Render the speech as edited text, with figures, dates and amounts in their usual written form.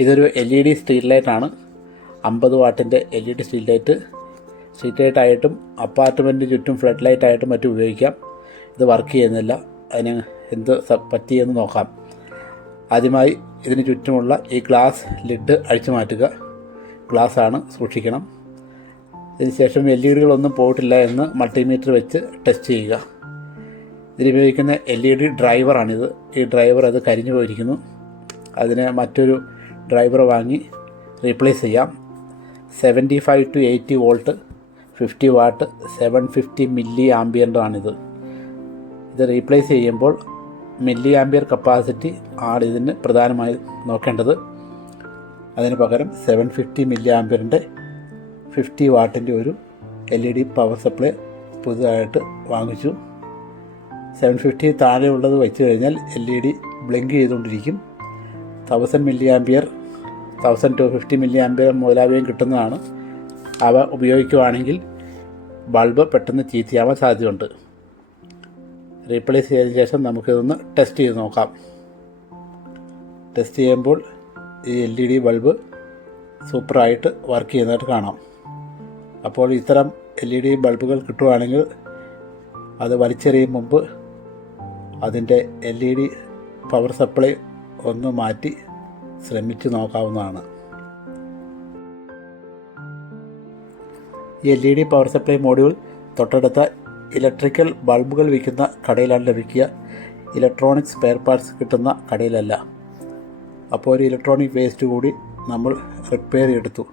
ഇതൊരു LED street ലൈറ്റാണ്. 50 വാട്ടിൻ്റെ LED street ലൈറ്റായിട്ടും അപ്പാർട്ട്മെൻറ്റിന് ചുറ്റും ഫ്ലഡ് ലൈറ്റായിട്ടും മറ്റും ഉപയോഗിക്കാം. ഇത് വർക്ക് ചെയ്യുന്നില്ല. അതിന് എന്ത് പറ്റിയെന്ന് നോക്കാം. ആദ്യമായി ഇതിന് ചുറ്റുമുള്ള ഈ ഗ്ലാസ് ലിഡ് അഴിച്ചു മാറ്റുക. ഗ്ലാസ്സാണ്, സൂക്ഷിക്കണം. ഇതിനുശേഷം LEDകളൊന്നും പോയിട്ടില്ല എന്ന് മൾട്ടിമീറ്റർ വെച്ച് ടെസ്റ്റ് ചെയ്യുക. ഇതിനുപയോഗിക്കുന്ന LED ഡ്രൈവറാണിത്. ഈ ഡ്രൈവർ അത് കരിഞ്ഞു പോയിരിക്കുന്നു. അതിന് മറ്റൊരു ഡ്രൈവർ വാങ്ങി റീപ്ലേസ് ചെയ്യാം. 75 to 80 വോൾട്ട് 50 വാട്ട് 750 മില്ലി ആംബിയറാണിത്. ഇത് റീപ്ലേസ് ചെയ്യുമ്പോൾ മില്ലി ആംബിയർ കപ്പാസിറ്റി ആണ് ഇതിന് പ്രധാനമായി നോക്കേണ്ടത്. അതിന് പകരം 750 മില്ലി ആംബിയറിൻ്റെ 50 വാട്ടിൻ്റെ ഒരു LED പവർ സപ്ലൈ പുതുതായിട്ട് വാങ്ങിച്ചു. 750 താഴെയുള്ളത് വെച്ച് കഴിഞ്ഞാൽ LED ബ്ലിങ്ക് ചെയ്തുകൊണ്ടിരിക്കും. 1000 മില്ലി ആംബിയർ 1250 മില്ലി ആംബിയർ മുതലാവയും കിട്ടുന്നതാണ്. അവ ഉപയോഗിക്കുകയാണെങ്കിൽ ബൾബ് പെട്ടെന്ന് ചീത്തയാവാൻ സാധ്യതയുണ്ട്. റീപ്ലേസ് ചെയ്തതിന് ശേഷം നമുക്കിതൊന്ന് ടെസ്റ്റ് ചെയ്ത് നോക്കാം. ടെസ്റ്റ് ചെയ്യുമ്പോൾ ഈ LED ബൾബ് സൂപ്പറായിട്ട് വർക്ക് ചെയ്യുന്നതായിട്ട് കാണാം. അപ്പോൾ ഇത്തരം LED ബൾബുകൾ കിട്ടുകയാണെങ്കിൽ അത് വലിച്ചെറിയും മുമ്പ് അതിൻ്റെ LED പവർ സപ്ലൈ ഒന്ന് മാറ്റി ശ്രമിച്ച് നോക്കാവുന്നതാണ്. ഈ LED പവർ സപ്ലൈ മോഡ്യൂൾ തൊട്ടടുത്ത ഇലക്ട്രിക്കൽ ബൾബുകൾ വിൽക്കുന്ന കടയിലാണ് ലഭിക്കുക. ഇലക്ട്രോണിക് സ്പെയർ പാർട്സ് കിട്ടുന്ന കടയിലല്ല. അപ്പോൾ ഒരു ഇലക്ട്രോണിക് വേസ്റ്റ് കൂടി നമ്മൾ റിപ്പയർ ചെയ്തെടുത്തു.